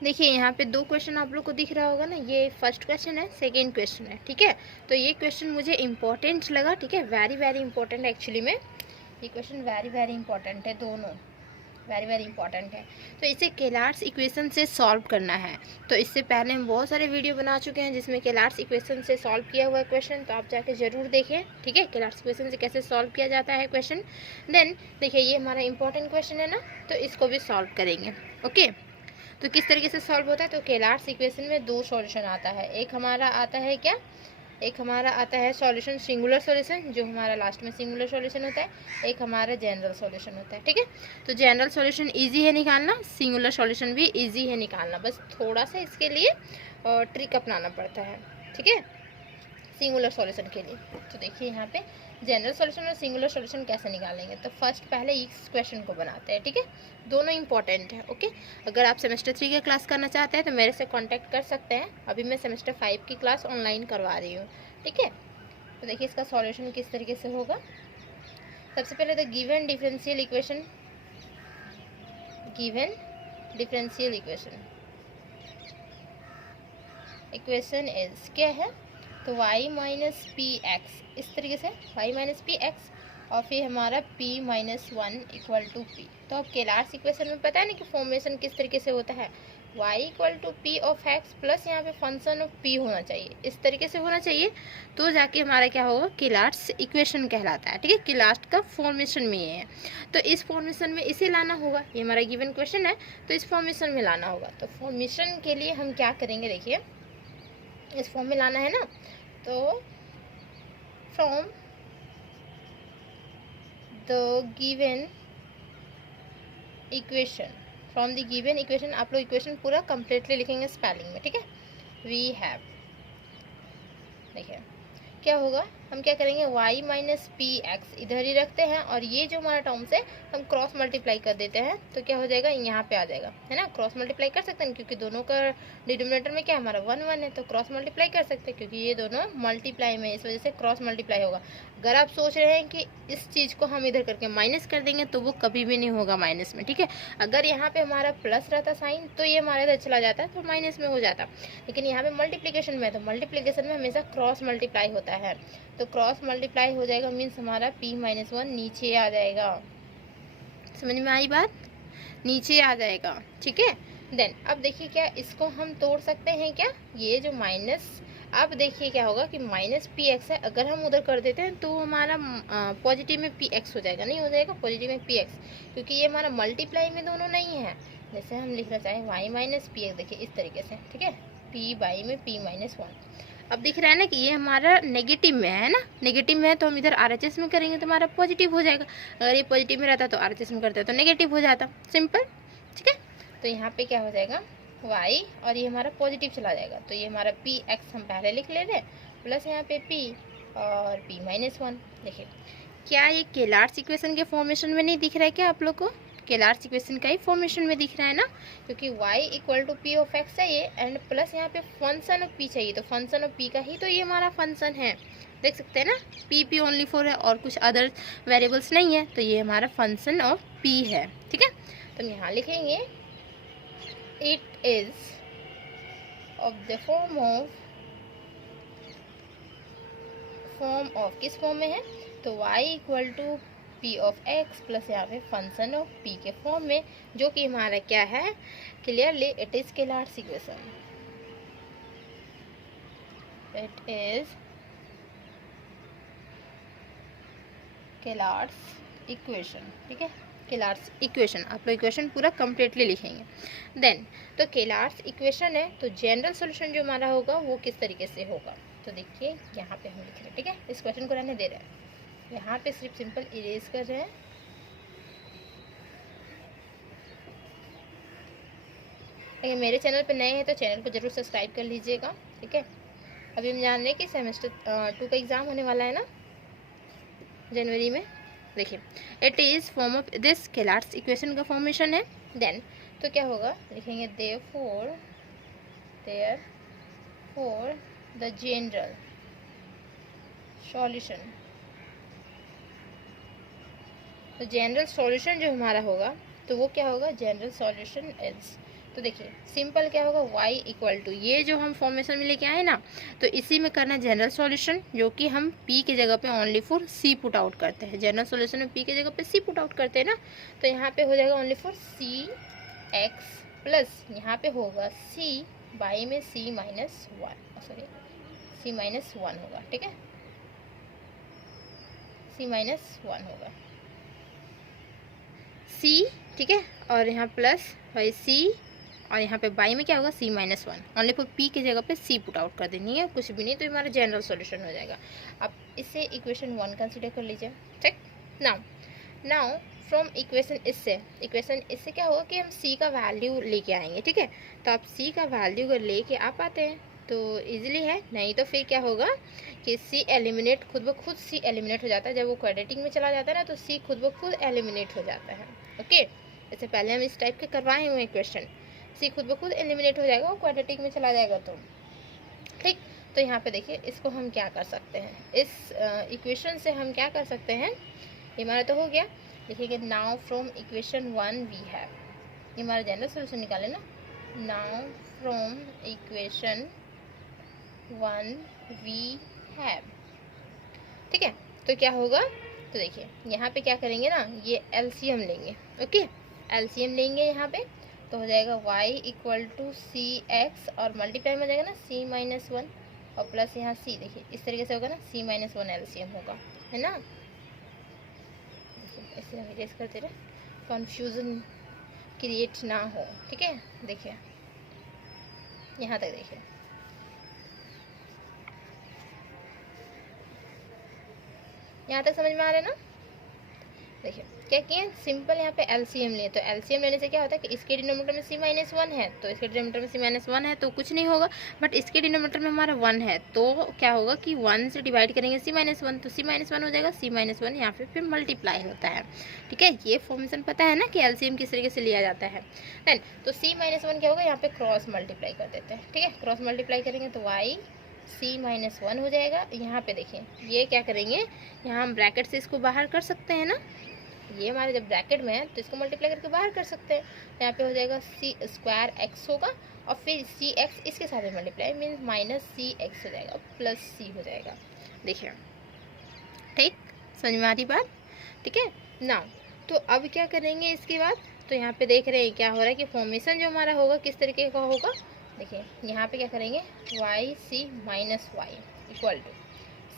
देखिए यहाँ पे दो क्वेश्चन आप लोग को दिख रहा होगा ना, ये फर्स्ट क्वेश्चन है, सेकंड क्वेश्चन है, ठीक है। तो ये क्वेश्चन मुझे इंपॉर्टेंट लगा, ठीक है, वेरी वेरी इंपॉर्टेंट एक्चुअली में ये क्वेश्चन वेरी वेरी इंपॉर्टेंट है, दोनों वेरी वेरी इंपॉर्टेंट है। तो इसे केलार्स इक्वेशन से सॉल्व करना है। तो इससे पहले हम बहुत सारे वीडियो बना चुके हैं जिसमें केलार्स इक्वेशन से सॉल्व किया हुआ है क्वेश्चन, तो आप जाके ज़रूर देखें, ठीक है, केलार्स इक्वेशन से कैसे सॉल्व किया जाता है क्वेश्चन। देन देखिए ये हमारा इंपॉर्टेंट क्वेश्चन है ना, तो इसको भी सॉल्व करेंगे। ओके, तो किस तरीके से सॉल्व होता है, तो केलार्स इक्वेशन में दो सॉल्यूशन आता है। एक हमारा आता है क्या, एक हमारा आता है सॉल्यूशन सिंगुलर सॉल्यूशन, जो हमारा लास्ट में सिंगुलर सॉल्यूशन होता है, एक हमारा जनरल सॉल्यूशन होता है, ठीक है। तो जनरल सॉल्यूशन इजी है निकालना, सिंगुलर सॉल्यूशन भी इजी है निकालना, बस थोड़ा सा इसके लिए ट्रिक अपनाना पड़ता है, ठीक है, सिंगुलर सॉल्यूशन के लिए। तो देखिए यहाँ पे जनरल सॉल्यूशन और सिंगुलर सॉल्यूशन कैसे निकालेंगे, तो फर्स्ट पहले इस क्वेश्चन को बनाते हैं, ठीक है, दोनों इंपॉर्टेंट है। ओके, अगर आप सेमेस्टर 3 की क्लास करना चाहते हैं तो मेरे से कांटेक्ट कर सकते हैं, अभी मैं सेमेस्टर 5 की क्लास ऑनलाइन करवा रही हूँ, ठीक है। तो देखिए इसका सॉल्यूशन किस तरीके से होगा। सबसे पहले तो given differential equation, given differential equation is क्या है, तो y माइनस पी एक्स, इस तरीके से y माइनस पी एक्स, और फिर हमारा p minus 1 equal to p. तो अब केलार्स इक्वेशन में पता है ना कि फॉर्मेशन किस तरीके से होता है, y equal to P of x plus यहाँ पे फंक्शन ऑफ p होना चाहिए, इस तरीके से होना चाहिए, तो जाके हमारा क्या होगा, केलार्स इक्वेशन कहलाता है, ठीक है। केलार्स का फॉर्मेशन में ये है, तो इस फॉर्मेशन में इसे लाना होगा, ये हमारा गिवन क्वेश्चन है, तो इस फॉर्मेशन में लाना होगा। तो फॉर्मेशन के लिए हम क्या करेंगे, देखिए इस फॉर्म में लाना है ना, तो from the given equation, from the given equation, आप लोग इक्वेशन पूरा कंप्लीटली लिखेंगे स्पेलिंग में, ठीक है। वी हैव, देखिए क्या होगा, हम क्या करेंगे, y माइनस पी एक्स इधर ही रखते हैं, और ये जो हमारा टर्म्स है हम क्रॉस मल्टीप्लाई कर देते हैं, तो क्या हो जाएगा, यहाँ पे आ जाएगा, है ना, क्रॉस मल्टीप्लाई कर सकते हैं क्योंकि दोनों का डिनोमिनेटर में क्या हमारा 1 1 है, तो क्रॉस मल्टीप्लाई कर सकते हैं क्योंकि ये दोनों मल्टीप्लाई में, इस वजह से क्रॉस मल्टीप्लाई होगा। अगर आप सोच रहे हैं कि इस चीज़ को हम इधर करके माइनस कर देंगे तो वो कभी भी नहीं होगा माइनस में, ठीक है। अगर यहाँ पे हमारा प्लस रहता साइन तो ये हमारे इधर चला जाता है तो माइनस में हो जाता, लेकिन यहाँ पे मल्टीप्लिकेशन में, तो मल्टीप्लिकेशन में हमेशा क्रॉस मल्टीप्लाई होता है, तो क्रॉस मल्टीप्लाई हो जाएगा, मीन्स हमारा p माइनस 1 नीचे आ जाएगा, समझ में आई बात, नीचे आ जाएगा, ठीक है। देन अब देखिए क्या इसको हम तोड़ सकते हैं क्या, ये जो माइनस, अब देखिए क्या होगा कि माइनस पी एक्स है, अगर हम उधर कर देते हैं तो हमारा पॉजिटिव में पी एक्स हो जाएगा, नहीं हो जाएगा पॉजिटिव में पी एक्स, क्योंकि ये हमारा मल्टीप्लाई में दोनों नहीं है। जैसे हम लिखना चाहें वाई माइनस पी एक्स, देखिए इस तरीके से, ठीक है, पी बाई में पी माइनस 1। अब दिख रहा है ना कि ये हमारा नेगेटिव में है ना, नेगेटिव में है तो हम इधर आरएचएस में करेंगे तो हमारा पॉजिटिव हो जाएगा, अगर ये पॉजिटिव में रहता तो आरएचएस में करते तो नेगेटिव हो जाता, सिंपल, ठीक है। तो यहाँ पे क्या हो जाएगा y, और ये हमारा पॉजिटिव चला जाएगा, तो ये हमारा पी एक्स हम पहले लिख ले रहे, प्लस यहाँ पे p और p माइनस 1। देखिए क्या ये केलार्स इक्वेशन के फॉर्मेशन में नहीं दिख रहा है क्या आप लोग को, केलार्स इक्वेशन का ही फॉर्मेशन में दिख रहा है ना, क्योंकि y equal to P of x चाहिए एंड प्लस यहाँ पे फंक्शन ऑफ p चाहिए, तो फंक्शन ऑफ p का ही तो ये हमारा फंक्शन है, देख सकते हैं ना, p ओनली 4 है और कुछ अदर वेरिएबल्स नहीं है, तो ये हमारा फंक्शन ऑफ p है, ठीक है। तो हम यहाँ लिखेंगे it is of the form of किस फॉर्म में है, तो y equal to P of x plus यहाँ पे फंक्शन ऑफ p के फॉर्म में, जो कि हमारा क्या है, clearly it is Clairaut's equation, it is Clairaut's equation, ठीक है, केलार्स इक्वेशन, आप लोग इक्वेशन पूरा कंप्लीटली लिखेंगे। देन तो केलार्स इक्वेशन है, तो जनरल सॉल्यूशन जो हमारा होगा वो किस तरीके से होगा, तो देखिए यहाँ पे हम लिख रहे हैं, ठीक है, इस क्वेश्चन को रहने दे रहे हैं, यहाँ पे सिर्फ सिंपल इरेज कर रहे हैं, अगर मेरे चैनल पे नए हैं तो चैनल को जरूर सब्सक्राइब कर लीजिएगा, ठीक है। अभी हम जान रहे हैं कि सेमेस्टर 2 का एग्ज़ाम होने वाला है ना जनवरी में। देखिए it is form of this Clairaut's equation का फॉर्मेशन है। देन तो क्या होगा, लिखेंगे देयरफॉर द जनरल सॉल्यूशन, तो जनरल सॉल्यूशन जो हमारा होगा तो वो क्या होगा, जनरल सॉल्यूशन इज, तो देखिए सिंपल क्या होगा, y इक्वल टू ये जो हम फॉर्मेशन में लेके आए ना, तो इसी में करना जनरल सॉल्यूशन, जो कि हम p के जगह पे only for c put out करते हैं। जनरल सॉल्यूशन में p के जगह पे c पुट आउट करते हैं ना, तो यहाँ पे हो जाएगा only for c x plus यहाँ पे होगा c बाई में c minus one, sorry c minus one होगा, ठीक है, c माइनस वन होगा c, ठीक है, और यहाँ प्लस भाई c, और यहाँ पे बाई में क्या होगा c minus one, only for p के जगह पे c पुट आउट कर देनी है, कुछ भी नहीं, तो हमारा जनरल सॉल्यूशन हो जाएगा। अब इससे इक्वेशन 1 कंसीडर कर लीजिए, ठीक। नाउ फ्रॉम इक्वेशन इससे क्या होगा कि हम c का वैल्यू लेके आएंगे, ठीक है। तो आप c का वैल्यू अगर लेके आ पाते हैं तो इजीली है, नहीं तो फिर क्या होगा कि c एलिमिनेट खुद ब खुद c एलिमिनेट हो जाता है। जब वो क्वाड्रेटिक में चला जाता है ना, तो c खुद ब खुद एलिमिनेट हो जाता है। ओके, इससे पहले हम इस टाइप के करवाए हुए क्वेश्चन, c खुद ब खुद एलिमिनेट हो जाएगा, वो क्वाड्रेटिक में चला जाएगा, तो ठीक। तो यहाँ पे देखिए इसको हम क्या कर सकते हैं, इस इक्वेशन से हम क्या कर सकते हैं, ये हमारा तो हो गया। लिखेंगे now from equation 1 we have, ये हमारा जनरल सोल्यूशन निकाले ना, now from equation 1 we have, ठीक है। तो क्या होगा, तो देखिए यहाँ पे क्या करेंगे ना, ये एलसीएम लेंगे, ओके, एलसीएम लेंगे यहाँ पे, तो हो जाएगा y equal to c x और मल्टीप्लाई में हो जाएगा ना c माइनस वन और प्लस यहाँ c, देखिए इस तरीके से होगा ना, c माइनस वन एलसीएम होगा, है ना। ऐसे हम इरेज करते रहे, कन्फ्यूज़न क्रिएट ना हो, ठीक है। देखिए यहाँ तक देखिए, यहाँ तक समझ में आ रहा है ना। देखिए क्या किए, सिंपल यहाँ पे एलसीएम लिए, तो एलसीएम लेने से क्या होता है कि इसके डिनोमिनेटर में c माइनस वन है, तो इसके डिनोमिनेटर में c माइनस वन है तो कुछ नहीं होगा, बट इसके डिनोमिनेटर में हमारा 1 है, तो क्या होगा कि 1 से डिवाइड करेंगे c माइनस वन, तो c माइनस वन हो जाएगा, c माइनस वन यहाँ पे फिर मल्टीप्लाई होता है, ठीक है। ये फॉर्मेशन पता है ना कि एलसीएम किस तरीके से लिया जाता है। देन तो c माइनस वन क्या होगा, यहाँ पे क्रॉस मल्टीप्लाई कर देते हैं, ठीक है, क्रॉस मल्टीप्लाई करेंगे तो y c माइनस वन हो जाएगा। यहाँ पे देखिए ये क्या करेंगे, यहाँ हम ब्रैकेट से इसको बाहर कर सकते हैं ना, ये हमारे जब ब्रैकेट में है तो इसको मल्टीप्लाई करके बाहर कर सकते हैं, यहाँ पे हो जाएगा सी स्क्वायर एक्स होगा और फिर सी एक्स इसके साथ में multiply means minus c x हो जाएगा प्लस सी हो जाएगा। देखिए ठीक, समझ में आ रही बात, ठीक है ना। तो अब क्या करेंगे इसके बाद, तो यहाँ पे देख रहे हैं क्या हो रहा है कि फॉर्मेशन जो हमारा होगा किस तरीके का होगा। देखिए यहाँ पे क्या करेंगे, y c minus y equal to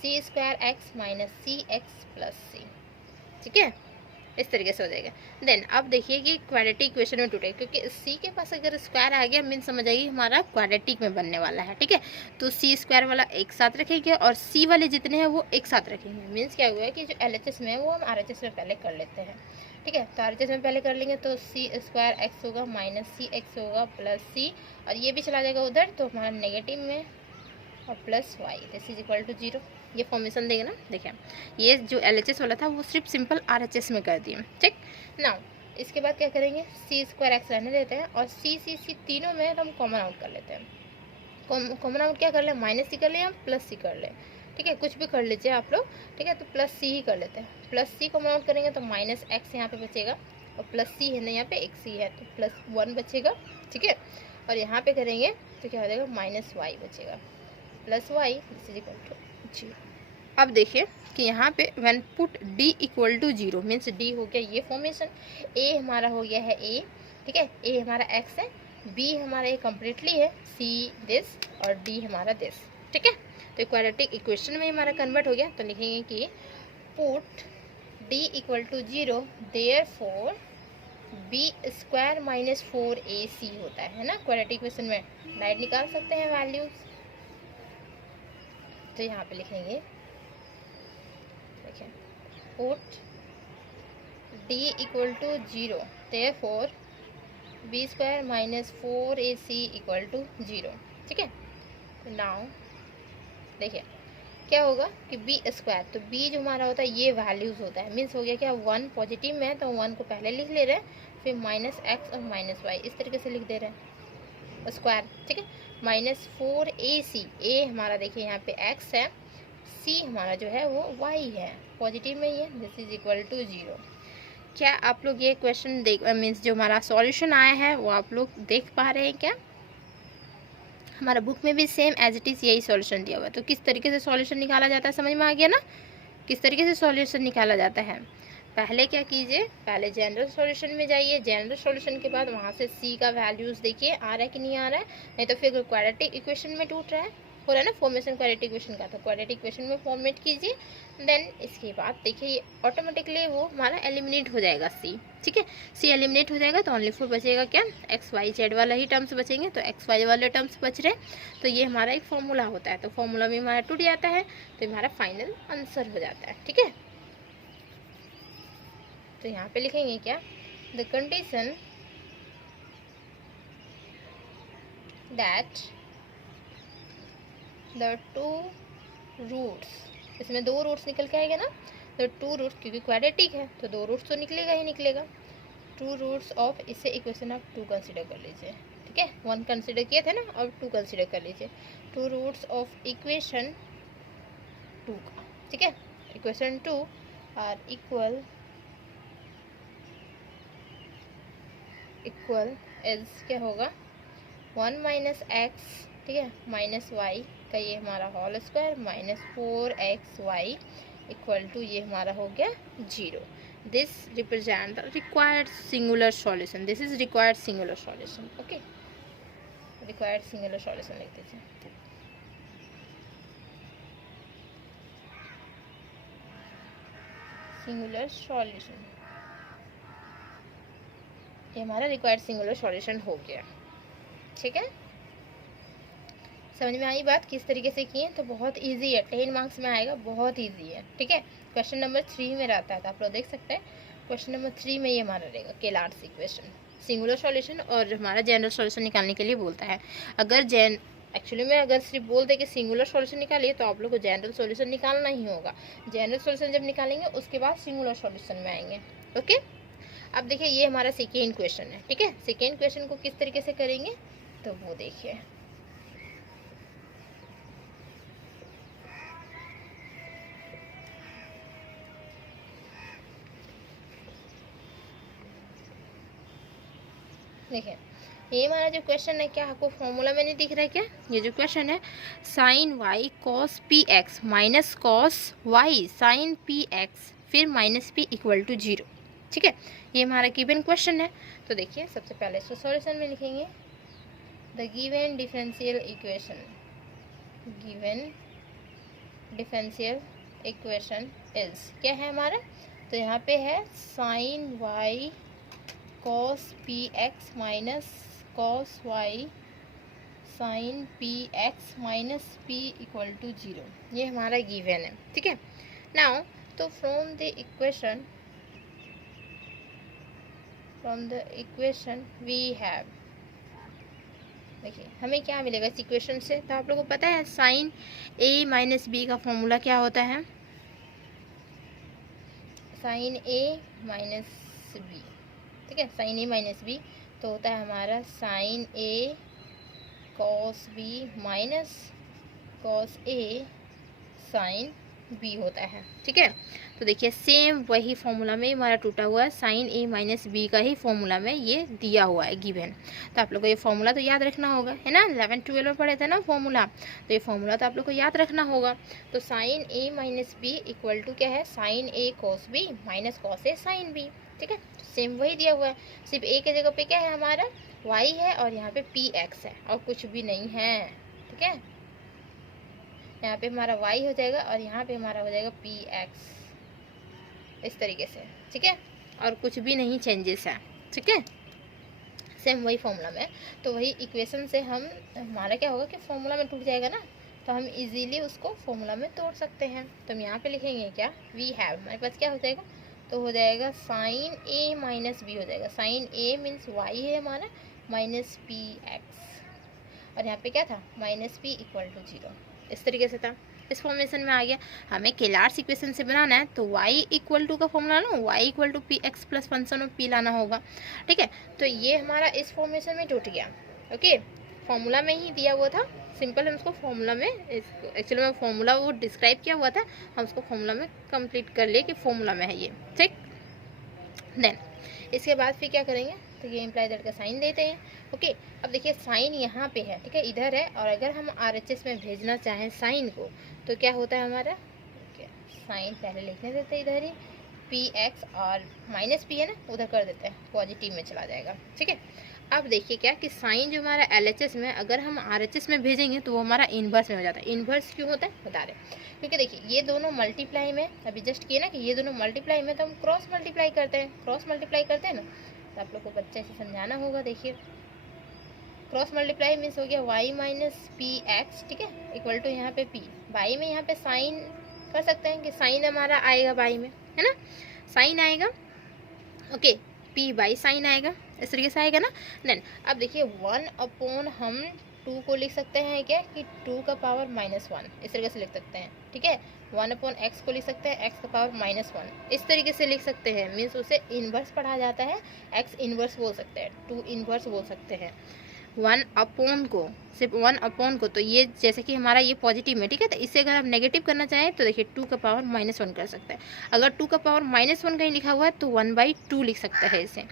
c square x minus c x plus c, ठीक है, इस तरीके से हो जाएगा। देन अब देखिए कि क्वाड्रेटिक इक्वेशन में टूटे, क्योंकि सी के पास अगर स्क्वायर आ गया मीन समझ आएगी हमारा क्वाड्रेटिक में बनने वाला है, ठीक है। तो सी स्क्वायर वाला एक साथ रखेंगे और सी वाले जितने हैं वो एक साथ रखेंगे। मीन्स क्या हुआ है कि जो एलएचएस में है वो हम आरएचएस में पहले कर लेते हैं, ठीक है। तो आरएचएस में पहले कर लेंगे तो सी स्क्वायर एक्स होगा माइनस सी एक्स होगा प्लस सी, और ये भी चला जाएगा उधर, तो हमारा नेगेटिव में और plus y this is equal to 0। ये फॉर्मेशन देंगे ना। देखिए ये जो एलएचएस वाला था वो सिर्फ सिंपल आरएचएस में कर दिए, ठीक ना। इसके बाद क्या करेंगे, सी स्क्वायर एक्स रहने देते हैं और सी तीनों में हम कॉमन आउट कर लेते हैं। कॉमन आउट क्या कर लें, माइनस सी कर लें या प्लस सी कर लें, ठीक है, कुछ भी कर लीजिए आप लोग, ठीक है। तो प्लस सी ही कर लेते हैं, प्लस सी कॉमन आउट करेंगे तो माइनस एक्स यहाँ पे बचेगा और प्लस सी है ना, यहाँ पे एक्स ही है तो प्लस वन बचेगा, ठीक है। और यहाँ पे करेंगे तो क्या हो जाएगा, माइनस वाई बचेगा plus y this is equal to 0। अब देखिए कि यहाँ पे when put d equal to 0 means d हो गया ये फॉर्मेशन, a हमारा हो गया है a, ठीक है, a हमारा x है, b हमारा ये कम्प्लीटली है, c दिस और d हमारा दिस, ठीक है। तो क्वाड्रेटिक इक्वेशन में हमारा कन्वर्ट हो गया। तो लिखेंगे कि put d equal to 0 therefore b square minus 4ac होता है ना। क्वाड्रेटिक इक्वेशन में डायरेक्ट निकाल सकते हैं वैल्यूज, तो यहाँ पे लिखेंगे, देखिए put d equal to 0 therefore b square minus 4ac equal to 0, ठीक है। तो नाउ देखिए क्या होगा कि b स्क्वायर, तो b जो हमारा होता है ये वैल्यूज होता है, मीन्स हो गया क्या 1 पॉजिटिव में है तो 1 को पहले लिख ले रहे हैं, फिर माइनस एक्स और माइनस वाई इस तरीके से लिख दे रहे हैं स्क्वायर, ठीक है। माइनस 4ac, a हमारा देखिए यहाँ पे x है, c हमारा जो है वो y है, पॉजिटिव में ही है, दिस इज इक्वल टू 0। क्या आप लोग ये क्वेश्चन देख मीन्स जो हमारा सॉल्यूशन आया है वो आप लोग देख पा रहे हैं क्या? हमारा बुक में भी सेम एज इट इज़ यही सॉल्यूशन दिया हुआ है। तो किस तरीके से सॉल्यूशन निकाला जाता है समझ में आ गया ना, किस तरीके से सॉल्यूशन निकाला जाता है। पहले क्या कीजिए, पहले जनरल सॉल्यूशन में जाइए, जनरल सॉल्यूशन के बाद वहाँ से सी का वैल्यूज़ देखिए आ रहा है कि नहीं आ रहा है, नहीं तो फिर क्वाड्रेटिक इक्वेशन में टूट रहा है, हो रहा है ना फॉर्मेशन क्वाड्रेटिक इक्वेशन का, तो क्वाड्रेटिक इक्वेशन में फॉर्मेट कीजिए। देन इसके बाद देखिए ऑटोमेटिकली वो हमारा एलिमिनेट हो जाएगा सी, ठीक है। सी एलिमिनेट हो जाएगा तो ओनली 4 बचेगा क्या, एक्स वाई जेड वाला ही टर्म्स बचेंगे, तो एक्स वाई वाले टर्म्स बच रहे, तो ये हमारा एक फॉर्मूला होता है, तो फॉर्मूला में हमारा टूट जाता है, तो हमारा फाइनल आंसर हो जाता है, ठीक है। तो यहाँ पे लिखेंगे क्या, the condition that the two roots, इसमें 2 रूट्स निकल के आएगा ना, द टू रूट्स, क्योंकि क्वाड्रेटिक है तो 2 रूट्स तो निकलेगा ही निकलेगा, 2 रूट्स ऑफ, इसे इक्वेशन आप 2 कंसिडर कर लीजिए, ठीक है। 1 कंसिडर किए थे ना, और 2 कंसिडर कर लीजिए, 2 रूट्स ऑफ इक्वेशन 2 का, ठीक है। इक्वेशन 2 आर इक्वल इज क्या होगा, 1 माइनस एक्स, ठीक है, माइनस वाई का ये हमारा whole square minus 4xy equal to ये हमारा हो गया 0। This represent the required singular solution, this is required singular solution, okay, required singular solution लिख दीजिए। सिंगुलर सॉल्यूशन, ये हमारा रिक्वायर्ड सिंगुलर सॉल्यूशन हो गया, ठीक है। समझ में आई बात किस तरीके से किए, तो बहुत इजी है, 10 मार्क्स में आएगा, बहुत इजी है, ठीक है। क्वेश्चन नंबर 3 में रहता है, तो आप लोग देख सकते हैं क्वेश्चन नंबर 3 में ये हमारा रहेगा केलार्ड्स इक्वेशन, सिंगुलर सॉल्यूशन, और हमारा जनरल सॉल्यूशन निकालने के लिए बोलता है। अगर एक्चुअली में अगर सिर्फ बोल दे कि सिंगुलर सॉल्यूशन निकालिए तो आप लोग को जनरल सॉल्यूशन निकालना ही होगा, जनरल सॉल्यूशन जब निकालेंगे उसके बाद सिंगुलर सॉल्यूशन में आएंगे, ओके। अब देखिए ये हमारा सेकेंड क्वेश्चन है, ठीक है। सेकेंड क्वेश्चन को किस तरीके से करेंगे तो वो देखिए, देखिए ये हमारा जो क्वेश्चन है, क्या आपको फॉर्मूला में नहीं दिख रहा है क्या, ये जो क्वेश्चन है sine y cos p x minus cos y sine p x फिर माइनस पी इक्वल टू 0, ठीक है। ये हमारा गिवन क्वेश्चन है, तो देखिए सबसे पहले इसको सॉल्यूशन में लिखेंगे, the given differential equation, given differential equation is क्या है हमारा, तो यहाँ पे है sine y cos px minus cos y sin px minus p equal to 0, ये हमारा गिवन है, ठीक है। नाउ तो from the equation we have, देखिए हमें क्या मिलेगा इस इक्वेशन से, तो आप लोगों को पता है साइन a माइनस b का फॉर्मूला क्या होता है, साइन a माइनस b, ठीक है, साइन ए माइनस बी, तो होता है हमारा sign A cos B minus cos A sine B होता है, ठीक है। तो देखिए सेम वही फॉर्मूला में हमारा टूटा हुआ है, साइन ए माइनस बी का ही फॉर्मूला में ये दिया हुआ है गिवन, तो आप लोग को ये फॉर्मूला तो याद रखना होगा, है ना, 11-12 में पढ़े थे ना फॉर्मूला, तो ये फॉर्मूला तो आप लोग को याद रखना होगा। तो sine A minus B equal to क्या है, sine A cos B minus cos A sine B, ठीक है। तो सेम वही दिया हुआ है, सिर्फ ए के जगह पे क्या है हमारा वाई है, और यहाँ पे पी एक्स है, और कुछ भी नहीं है, ठीक है। यहाँ पे हमारा y हो जाएगा और यहाँ पे हमारा हो जाएगा पी एक्स, इस तरीके से, ठीक है, और कुछ भी नहीं चेंजेस है, ठीक है, सेम वही फॉर्मूला में। तो वही इक्वेशन से हम हमारा क्या होगा कि फॉर्मूला में टूट जाएगा ना, तो हम इजीली उसको फॉर्मूला में तोड़ सकते हैं। तो हम यहाँ पे लिखेंगे क्या, वी हैव, हमारे पास क्या हो जाएगा, तो हो जाएगा साइन ए माइनस बी हो जाएगा, साइन ए मीन्स वाई है हमारा माइनस पी एक्स, और यहाँ पे क्या था माइनस पी इक्वल टू 0, इस तरीके से था, इस फॉर्मेशन में आ गया। हमें केलार्ड्स इक्वेशन से बनाना है तो y इक्वल टू का फॉर्मूला ना, y equal to p x plus function of p लाना होगा, ठीक है। तो ये हमारा इस फॉर्मेशन में टूट गया, ओके, फॉर्मूला में ही दिया हुआ था, सिंपल हम उसको फॉर्मूला में, एक्चुअली में फॉर्मूला वो डिस्क्राइब किया हुआ था, हम उसको फॉर्मूला में कंप्लीट कर लिए कि फॉर्मूला में है ये, ठीक। देन इसके बाद फिर क्या करेंगे, तो ये इम्प्लाई दैट का साइन देते हैं। ओके, अब देखिए साइन यहाँ पे है, ठीक है, इधर है, और अगर हम RHS में भेजना चाहें साइन को तो क्या होता है हमारा, साइन पहले लिखने देते हैं इधर ही, PX और माइनस P है ना, उधर कर देते हैं, पॉजिटिव में चला जाएगा। ठीक है, अब देखिए क्या कि साइन जो हमारा LHS में अगर हम RHS में भेजेंगे तो वो हमारा इन्वर्स में हो जाता है। इन्वर्स क्यों होता है बता रहे, क्योंकि देखिए ये दोनों मल्टीप्लाई में अभी जस्ट किए ना कि ये दोनों मल्टीप्लाई में, तो हम क्रॉस मल्टीप्लाई करते हैं, क्रॉस मल्टीप्लाई करते हैं ना, तो आप लोग को बच्चे से समझाना होगा। देखिए क्रॉस मल्टीप्लाई मीन्स हो गया y माइनस PX, ठीक है, इक्वल टू यहाँ पे P, बाई में यहाँ पे साइन कर सकते हैं कि साइन हमारा आएगा बाई में, है ना, साइन आएगा। ओके, P बाई साइन आएगा, इस तरीके से आएगा ना। देन अब देखिए 1 हम 2 को लिख सकते हैं क्या कि 2 का पावर -1, इस तरीके से लिख सकते हैं। ठीक है, 1/x को लिख सकते हैं x का पावर -1, इस तरीके से लिख सकते हैं। मीन्स उसे इन्वर्स पढ़ा जाता है, x इन्वर्स बोल सकते हैं, 2 इन्वर्स बोल सकते हैं। 1 को, सिर्फ 1 को, तो ये जैसे कि हमारा ये पॉजिटिव में, ठीक है, तो इससे अगर आप नेगेटिव करना चाहें तो देखिए 2 का पावर -1 कर सकते हैं। अगर 2 का पावर -1 कहीं लिखा हुआ है तो 1/2 लिख सकते हैं इसे।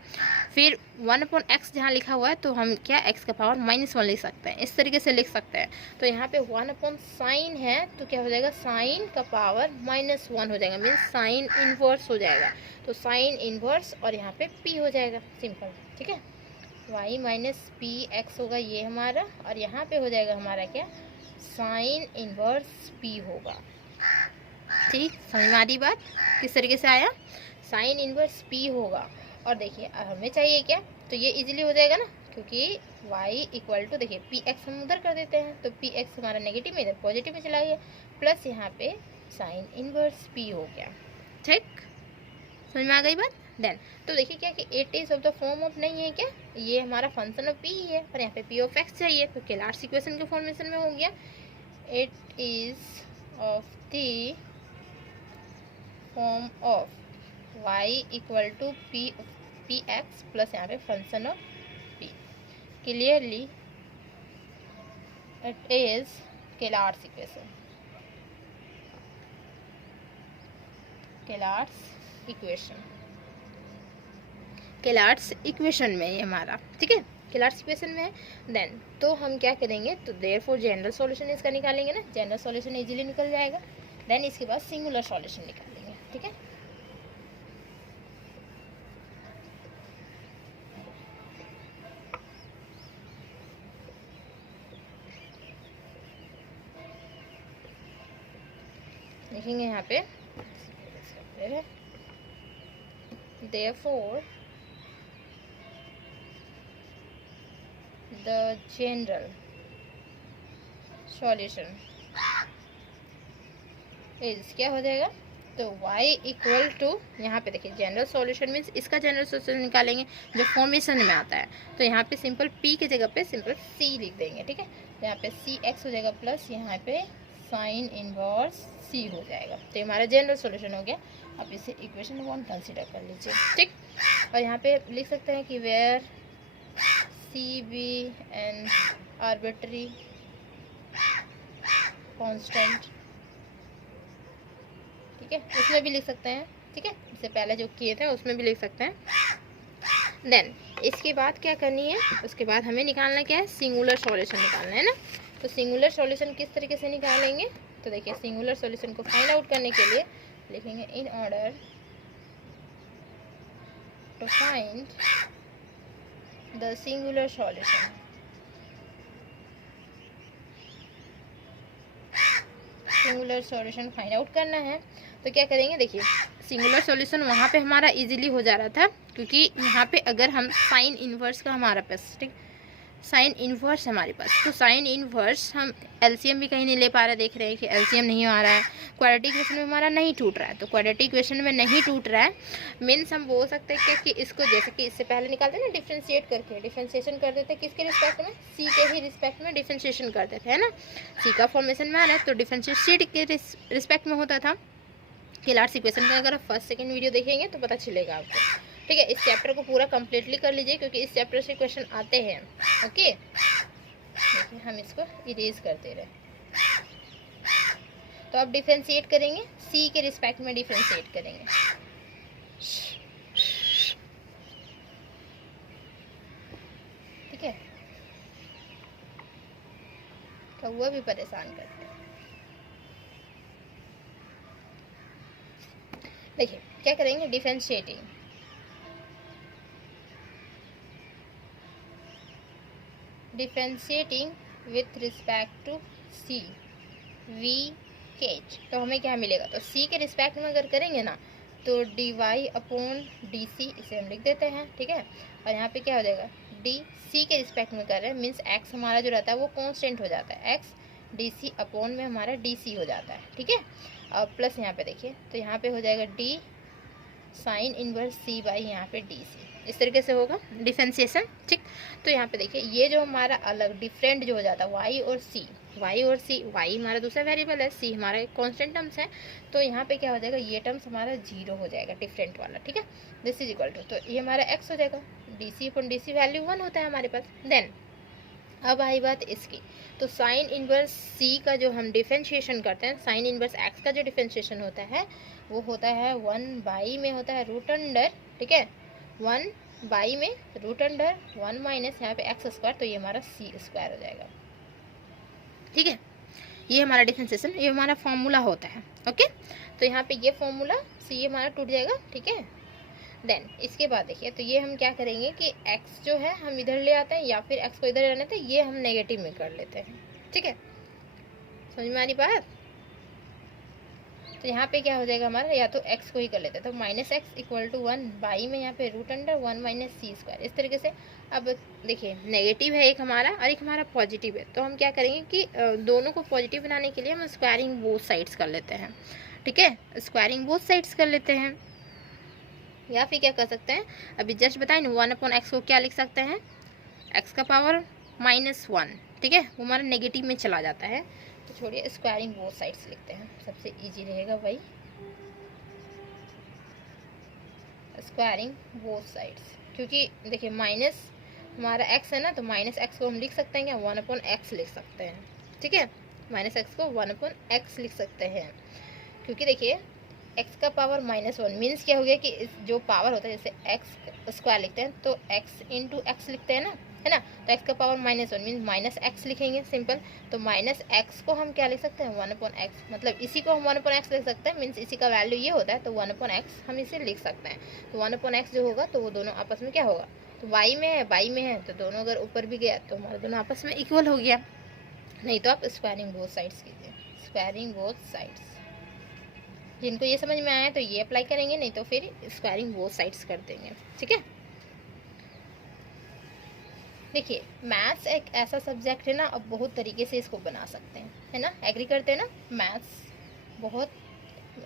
फिर 1/x जहाँ लिखा हुआ है तो हम क्या x का पावर -1 लिख सकते हैं, इस तरीके से लिख सकते हैं। तो यहाँ पे 1/sin है तो क्या हो जाएगा, साइन का पावर -1 हो जाएगा, मीन्स साइन इन्वर्स हो जाएगा। तो साइन इन्वर्स और यहाँ पे p हो जाएगा, सिंपल। ठीक है, y माइनस PX होगा ये हमारा, और यहाँ पे हो जाएगा हमारा क्या, साइन इन्वर्स P होगा। ठीक, समझ में आ रही बात, किस तरीके से आया, साइन इन्वर्स P होगा। और देखिए हमें चाहिए क्या, तो ये इजीली हो जाएगा ना, क्योंकि y इक्वल टू, देखिए PX हम उधर कर देते हैं, तो PX हमारा नेगेटिव में इधर पॉजिटिव में चला गया, प्लस यहाँ पे साइन इन्वर्स P हो गया। ठीक, समझ में आ गई बात। देन तो देखिए क्या कि it is of the form of नहीं है क्या, ये हमारा फंक्शन ऑफ P ही है, और यहाँ पे P ऑफ X चाहिए, तो केलार्स इक्वेशन के फॉर्मेशन में हो गया, it is of the form of y equal to PX plus यहाँ पे function of P, clearly it is Clairaut's equation, Clairaut's equation, Clairaut's equation में ये हमारा, ठीक है, केलार्स इक्वेशन में है। देन तो हम क्या करेंगे, तो देयरफॉर जनरल सॉल्यूशन इसका निकालेंगे ना, जनरल सॉल्यूशन इजीली निकल जाएगा। देन इसके बाद सिंगुलर सॉल्यूशन निकालेंगे। ठीक है, लिखेंगे यहाँ पे, therefore the general solution is क्या हो जाएगा, तो y इक्वल टू, यहाँ पे देखिए जनरल सॉल्यूशन मीन्स इसका जनरल सॉल्यूशन निकालेंगे जो फॉर्मेशन में आता है, तो यहाँ पे सिंपल p की जगह पे सिंपल c लिख देंगे। ठीक है, तो यहाँ पे cx हो जाएगा प्लस यहाँ पे साइन इनवर्स c हो जाएगा, तो हमारा जनरल सॉल्यूशन हो गया। अब इसे इक्वेशन 1 कंसिडर कर लीजिए। ठीक, और यहाँ पे लिख सकते हैं कि where C be an arbitrary constant, ठीक है, उसमें भी लिख सकते हैं। ठीक है, इससे पहले जो किए थे उसमें भी लिख सकते हैं। देन इसके बाद क्या करनी है, उसके बाद हमें निकालना क्या है, सिंगुलर सॉल्यूशन निकालना है ना। तो सिंगुलर सॉल्यूशन किस तरीके से निकालेंगे, तो देखिए सिंगुलर सॉल्यूशन को फाइंड आउट करने के लिए लिखेंगे in order to find the singular solution, singular solution find out करना है। तो क्या करेंगे, देखिए सिंगुलर सॉल्यूशन वहाँ पे हमारा इजीली हो जा रहा था, क्योंकि यहाँ पे अगर हम साइन इन्वर्स का हमारा पास, ठीक, साइन इन्वर्स हमारे पास, तो साइन इन्वर्स हम एलसीएम भी कहीं नहीं ले पा रहे, देख रहे हैं कि एलसीएम नहीं आ रहा है, क्वाड्रेटिक इक्वेशन में हमारा नहीं टूट रहा है, तो क्वाड्रेटिक इक्वेशन में नहीं टूट रहा है मीन्स हम बोल सकते हैं कि इसको जैसे कि इससे पहले निकालते हैं ना, डिफ्रेंशिएट करके डिफ्रेंशिएशन कर देते हैं, किसके रिस्पेक्ट में, सी के ही रिस्पेक्ट में डिफ्रेंशिएशन कर देते हैं ना, सी का फॉर्मेशन में आ रहा है तो डिफ्रेंशिएट के रिस्पेक्ट में होता था। केलार्स इक्वेशन का अगर आप फर्स्ट सेकंड वीडियो देखेंगे तो पता चलेगा आपको। ठीक है, इस चैप्टर को पूरा कंप्लीटली कर लीजिए, क्योंकि इस चैप्टर से क्वेश्चन आते हैं। ओके, देखिए हम इसको इरेज करते रहे, तो अब डिफरेंशिएट करेंगे, सी के रिस्पेक्ट में डिफरेंशिएट करेंगे, कौआ भी परेशान करते हैं। देखिए क्या करेंगे, differentiating with respect to c we catch, तो हमें क्या मिलेगा, तो सी के रिस्पेक्ट में अगर करेंगे ना तो d y upon d c, इसे हम लिख देते हैं, ठीक है। और यहाँ पे क्या हो जाएगा, डी सी के रिस्पेक्ट में कर रहे हैं, मीन्स एक्स हमारा जो रहता है वो कांस्टेंट हो जाता है, एक्स डी सी अपॉन में हमारा डी सी हो जाता है, ठीक है। और प्लस यहाँ पे देखिए, तो यहाँ पे हो जाएगा d sine inverse c by यहाँ पे डी सी, इस तरीके से होगा डिफरेंशिएशन, ठीक। तो यहाँ पे देखिए ये जो हमारा अलग डिफरेंट जो हो जाता है वाई और सी, वाई हमारा दूसरा वेरिएबल है, सी हमारा एक कांस्टेंट टर्म्स है, तो यहाँ पे क्या हो जाएगा, ये टर्म्स हमारा 0 हो जाएगा, डिफरेंट वाला, ठीक है। दिस इज इक्वल टू, तो ये हमारा एक्स हो जाएगा, d c upon d c value 1 होता है हमारे पास। देन अब आई बात इसकी, तो साइन इनवर्स सी का जो हम डिफरेंशिएशन करते हैं, साइन इनवर्स एक्स का जो डिफरेंशिएशन होता है वो होता है 1 बाई में होता है रूट अंडर, ठीक है, 1 बाई में रूट अंडर 1 माइनस यहाँ पे एक्स स्क्वायर, तो ये हमारा सी स्क्वायर हो जाएगा, ठीक है। ये हमारा डिफरेंशिएशन, ये हमारा फॉर्मूला होता है, ओके। तो यहाँ पे ये फॉर्मूला सी हमारा टूट जाएगा, ठीक है। देन इसके बाद देखिए, तो ये हम क्या करेंगे कि x जो है हम इधर ले आते हैं या फिर x को इधर ले आते हैं, ये हम नेगेटिव में कर लेते हैं, ठीक है, समझ में आ रही बात। तो यहाँ पे क्या हो जाएगा हमारा, या तो x को ही कर लेते हैं, तो minus x equal to 1 by में यहाँ पे root under 1 minus c square, इस तरीके से। अब देखिए नेगेटिव है एक हमारा और एक हमारा पॉजिटिव है, तो हम क्या करेंगे कि दोनों को पॉजिटिव बनाने के लिए हम स्क्वायरिंग बोथ साइड्स कर लेते हैं, ठीक है, स्क्वायरिंग बोथ साइड्स कर लेते हैं। या फिर क्या कर सकते हैं, अभी जस्ट बताएं, 1 अपॉन एक्स को क्या लिख सकते हैं, एक्स का पावर -1, ठीक है, वो हमारा नेगेटिव में चला जाता है, तो छोड़िए स्क्वायरिंग बोथ साइड्स लिखते हैं, सबसे इजी रहेगा भाई, स्क्वायरिंग बोथ साइड्स, क्योंकि देखिए माइनस हमारा एक्स है ना, तो माइनस एक्स को हम लिख सकते हैं क्या, 1 अपॉन एक्स लिख सकते हैं, ठीक है, माइनस एक्स को 1 अपॉन एक्स लिख सकते हैं, क्योंकि देखिए x का पावर -1 मीन्स क्या हो गया कि जो पावर होता है, जैसे x स्क्वायर लिखते हैं तो x इंटू एक्स लिखते हैं ना, है ना, तो x का पावर -1 मीन्स माइनस एक्स लिखेंगे, सिंपल। तो माइनस एक्स को हम क्या लिख सकते हैं, 1 अपॉन एक्स, मतलब इसी को हम 1 अपॉन एक्स लिख सकते हैं, मीन्स इसी का वैल्यू ये होता है, तो 1 अपॉन एक्स हम इसे लिख सकते हैं। तो 1 अपॉन एक्स जो होगा तो वो दोनों आपस में क्या होगा, तो y में है बाई में है, तो दोनों अगर ऊपर भी गया तो हमारे दोनों आपस में इक्वल हो गया। नहीं तो आप स्क्वायरिंग बोथ साइड्स कीजिए, स्क्वायरिंग बोथ साइड्स, जिनको ये समझ में आया तो ये अप्लाई करेंगे, नहीं तो फिर स्क्वायरिंग बोथ साइड्स कर देंगे, ठीक है। देखिए मैथ्स एक ऐसा सब्जेक्ट है ना, अब बहुत तरीके से इसको बना सकते हैं, है ना, एग्री करते हैं ना, मैथ्स बहुत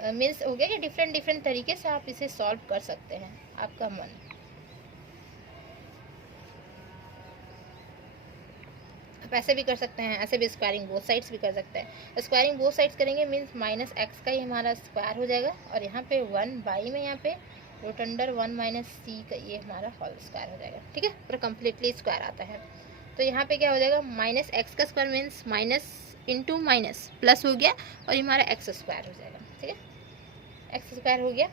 मीन्स हो गया कि डिफरेंट तरीके से आप इसे सॉल्व कर सकते हैं, आपका मन। आप ऐसे भी कर सकते हैं, ऐसे भी स्क्वायरिंग बोथ साइड्स भी कर सकते हैं। स्क्वायरिंग बोथ साइड्स करेंगे मीन्स माइनस एक्स का ही हमारा स्क्वायर हो जाएगा, और यहाँ पे 1 बाई में यहाँ पे रूट अंडर 1 माइनस सी का ये हमारा होल स्क्वायर हो जाएगा, ठीक है, पूरा कम्प्लीटली स्क्वायर आता है। तो यहाँ पे क्या हो जाएगा, माइनस एक्स का square means minus into minus plus हो गया, और ये हमारा एक्स स्क्वायर हो जाएगा, ठीक है, एक्स स्क्वायर हो गया।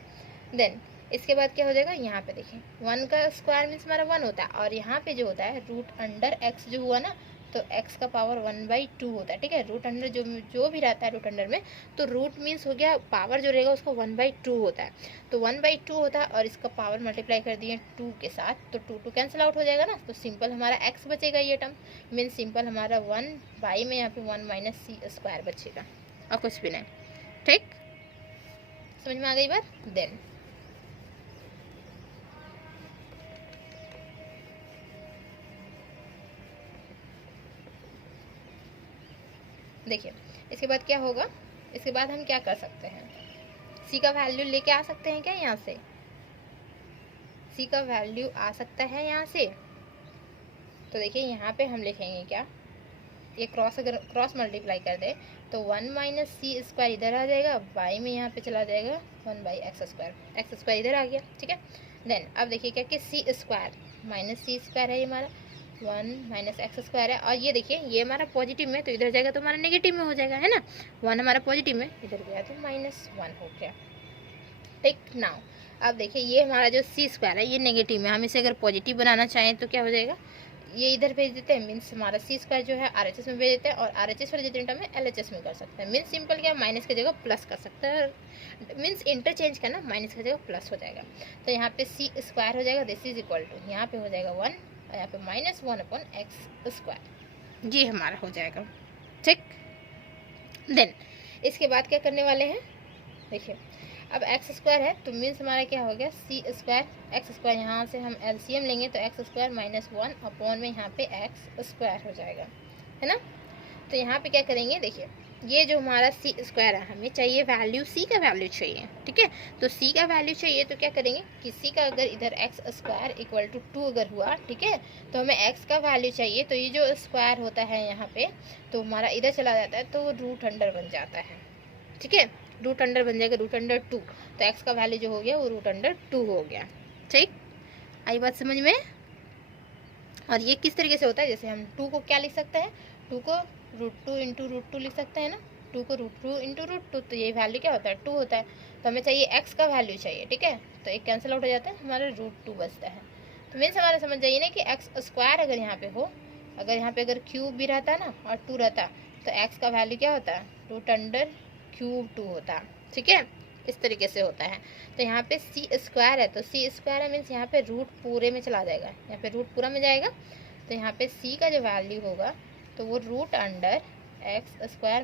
देन इसके बाद क्या हो जाएगा, यहाँ पे देखिए 1 का स्क्वायर मीन्स हमारा 1 होता है, और यहाँ पे जो होता है रूट अंडर एक्स जो हुआ ना, तो x का पावर 1/2 होता है, ठीक है, रूट अंडर जो भी रहता है रूट अंडर में, तो रूट मीन्स हो गया पावर जो रहेगा उसको 1/2 होता है, तो 1/2 होता है, और इसका पावर मल्टीप्लाई कर दिए 2 के साथ, तो 2 कैंसिल आउट हो जाएगा ना, तो सिंपल हमारा x बचेगा, ये टर्म मीन्स सिंपल हमारा 1 बाई में यहाँ पे 1 माइनस सी स्क्वायर बचेगा, और कुछ भी नहीं, ठीक, समझ में आ गई बात। देन देखिए इसके बाद क्या होगा, इसके बाद हम क्या कर सकते हैं, सी का वैल्यू लेके आ सकते हैं क्या, यहाँ से सी का वैल्यू आ सकता है यहाँ से। तो देखिए यहाँ पे हम लिखेंगे क्या, ये अगर क्रॉस मल्टीप्लाई कर दे तो 1 माइनस सी स्क्वायर इधर आ जाएगा, बाई में यहाँ पे चला जाएगा 1 बाई एक्स स्क्वायर इधर आ गया, ठीक है। देन अब देखिए क्या कि सी स्क्वायर माइनस सी स्क्वायर है, ये हमारा 1 माइनस एक्स स्क्वायर है, और ये देखिए ये हमारा पॉजिटिव में, तो इधर जाएगा तो हमारा नेगेटिव में हो जाएगा, है ना, 1 हमारा पॉजिटिव में, इधर गया तो -1 हो गया, ठीक। नाउ अब देखिए ये हमारा जो सी स्क्वायर है ये नेगेटिव में, हम इसे अगर पॉजिटिव बनाना चाहें तो क्या हो जाएगा, ये इधर भेज देते हैं, मीन्स हमारा सी स्क्वायर जो है RHS में भेज देते हैं, और RHS वाले जितने टर्म है LHS में कर सकते हैं। मीन्स सिंपल क्या, माइनस की जगह प्लस कर सकते हैं, मीन्स इंटरचेंज करना, माइनस की जगह प्लस हो जाएगा। तो यहाँ पे सी स्क्वायर हो जाएगा, दिस इज इक्वल टू, यहाँ पे हो जाएगा 1 और यहाँ पे -1/x², ये हमारा हो जाएगा। ठीक, देन इसके बाद क्या करने वाले हैं, देखिए अब x² है तो मीन्स हमारा क्या हो गया, c² x², यहाँ से हम LCM लेंगे तो x² -1 अपॉन में यहाँ पे x² हो जाएगा, है ना। तो यहाँ पे क्या करेंगे, देखिए ये जो हमारा c² है, हमें चाहिए वैल्यू, c का वैल्यू चाहिए, ठीक है। तो c का वैल्यू चाहिए तो क्या करेंगे, किसी का अगर इधर x² = 2 अगर हुआ, ठीक है, तो हमें x का वैल्यू चाहिए, तो ये जो स्क्वायर होता है यहाँ पे तो हमारा इधर चला जाता है तो √अंडर बन जाता है, ठीक है, √अंडर बन जाएगा √2, तो x का वैल्यू जो हो गया वो √2 हो गया। ठीक, आई बात समझ में। और ये किस तरीके से होता है, जैसे हम 2 को क्या लिख सकते हैं, 2 को √2 × √2 लिख सकते हैं ना, 2 को √2 × √2, तो ये वैल्यू क्या होता है, 2 होता है। तो हमें चाहिए x का वैल्यू चाहिए, ठीक है, तो एक कैंसिल आउट हो जाता है, हमारा √2 बचता है। तो मीन्स हमारा समझ जाइए ना कि x² अगर यहाँ पे हो, अगर यहाँ पे अगर क्यूब भी रहता है ना और 2 रहता तो x का वैल्यू क्या होता है, √2 होता है, ठीक है, इस तरीके से होता है। तो यहाँ पे c² है तो c² है मीन्स यहाँ पे रूट पूरे में चला जाएगा, यहाँ पे रूट पूरा में जाएगा, तो यहाँ पे c का जो वैल्यू होगा तो वो √x²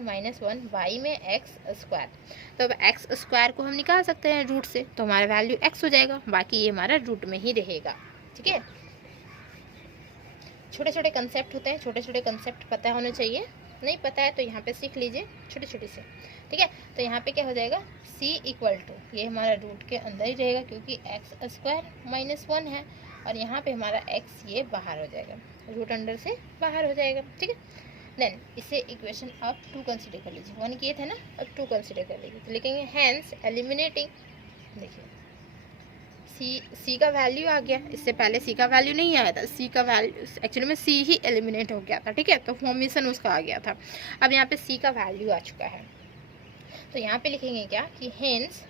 -1 y में x²। तो अब x² को हम निकाल सकते हैं रूट से, तो हमारा वैल्यू x हो जाएगा, बाकी ये हमारा रूट में ही रहेगा, ठीक है। छोटे छोटे कंसेप्ट होते हैं, छोटे छोटे कंसेप्ट पता होने चाहिए, नहीं पता है तो यहाँ पे सीख लीजिए छोटे छोटे से, ठीक है। तो यहाँ पे क्या हो जाएगा, c = ये हमारा रूट के अंदर ही रहेगा क्योंकि x² -1 है, और यहाँ पे हमारा x ये बाहर हो जाएगा, √अंडर से बाहर हो जाएगा, ठीक है। देन इसे इक्वेशन आप 2 कंसिडर कर लीजिए, 1 किए थे ना, अब 2 कंसिडर कर लीजिए, तो लिखेंगे हैंस एलिमिनेटिंग, देखिए c का वैल्यू आ गया, इससे पहले c का वैल्यू नहीं आया था, c का वैल्यू एक्चुअली में c ही एलिमिनेट हो गया था, ठीक है, तो फॉर्मेशन उसका आ गया था। अब यहाँ पे c का वैल्यू आ चुका है, तो यहाँ पे लिखेंगे क्या कि हेंस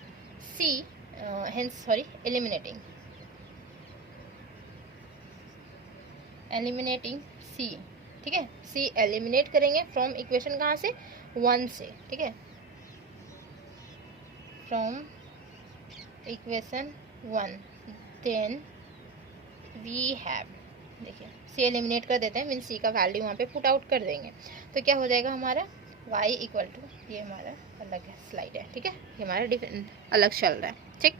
एलिमिनेटिंग c, ठीक है, c एलिमिनेट करेंगे फ्रॉम इक्वेशन कहाँ से, 1 से, ठीक है, from equation 1, then we have, देखिए c एलिमिनेट कर देते हैं, मीन्स c का वैल्यू वहाँ पे पुट आउट कर देंगे, तो क्या हो जाएगा हमारा y = ये हमारा अलग है स्लाइड है, ठीक है, ये हमारा डिफरेंट अलग चल रहा है, ठीक।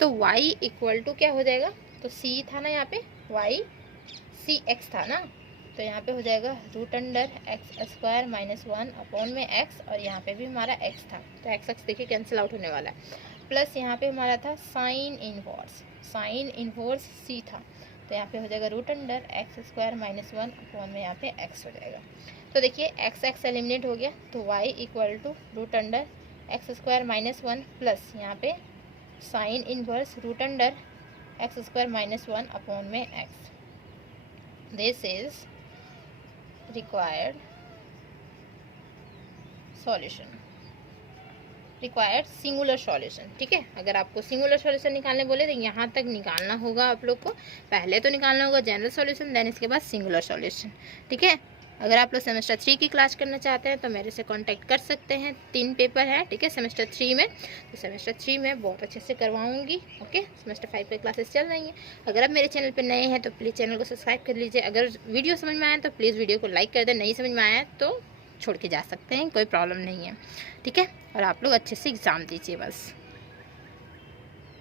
तो y = क्या हो जाएगा, तो c था ना यहाँ पे, cx था ना, तो यहाँ पे हो जाएगा √x² -1 अपॉन में x, और यहाँ पे भी हमारा x था, तो x देखिए कैंसिल आउट होने वाला है, प्लस यहाँ पे हमारा था साइन इनवर्स c था, तो यहाँ पे हो जाएगा √x² -1 अपॉन में यहाँ पे x हो जाएगा। तो देखिए x एलिमिनेट हो गया, तो y = √x² -1 प्लस यहाँ पे साइन इनवर्स √x² -1 अपॉन में x, this is required singular solution, ठीक है। अगर आपको सिंगुलर सॉल्यूशन निकालने बोले तो यहाँ तक निकालना होगा आप लोग को, पहले तो निकालना होगा जनरल सॉल्यूशन, देन इसके बाद सिंगुलर सॉल्यूशन, ठीक है। अगर आप लोग सेमेस्टर 3 की क्लास करना चाहते हैं तो मेरे से कांटेक्ट कर सकते हैं, 3 पेपर है, ठीक है, सेमेस्टर 3 में, तो सेमेस्टर 3 में बहुत अच्छे से करवाऊंगी, ओके। सेमेस्टर 5 की क्लासेस चल रही हैं। अगर आप मेरे चैनल पर नए हैं तो प्लीज़ चैनल को सब्सक्राइब कर लीजिए, अगर वीडियो समझ में आए तो प्लीज़ वीडियो को लाइक कर दें, नहीं समझ में आया तो छोड़ के जा सकते हैं, कोई प्रॉब्लम नहीं है, ठीक है। और आप लोग अच्छे से एग्ज़ाम दीजिए बस।